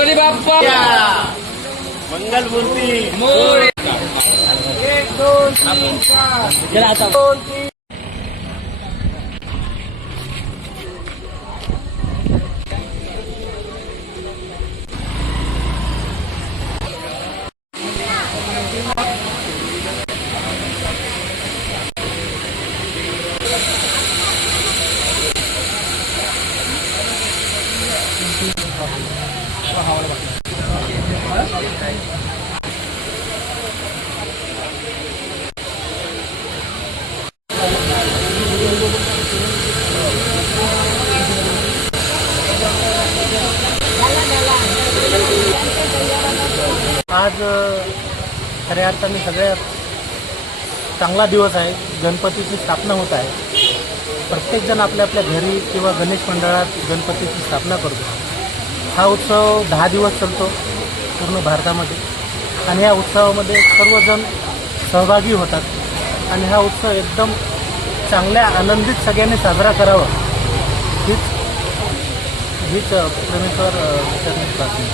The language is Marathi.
गणपती बाप्पा मंगलमूर्ती मोरया. 1 2 3 4 चला आता 2 3 आज खऱ्या अर्थाने सगळ्यात चांगला दिवस आहे. गणपतीची स्थापना होत आहे. प्रत्येकजण आपल्या आपल्या घरी किंवा गणेश मंडळात गणपतीची स्थापना करतो. हा उत्सव 10 दिवस चालतो पूर्ण भारतामध्ये आणि या उत्सवामध्ये सर्वजण सहभागी होतात आणि हा उत्सव एकदम चांगल्या आनंदित सगळ्यांनी साजरा करावा हीच परमेश्वर प्रार्थना.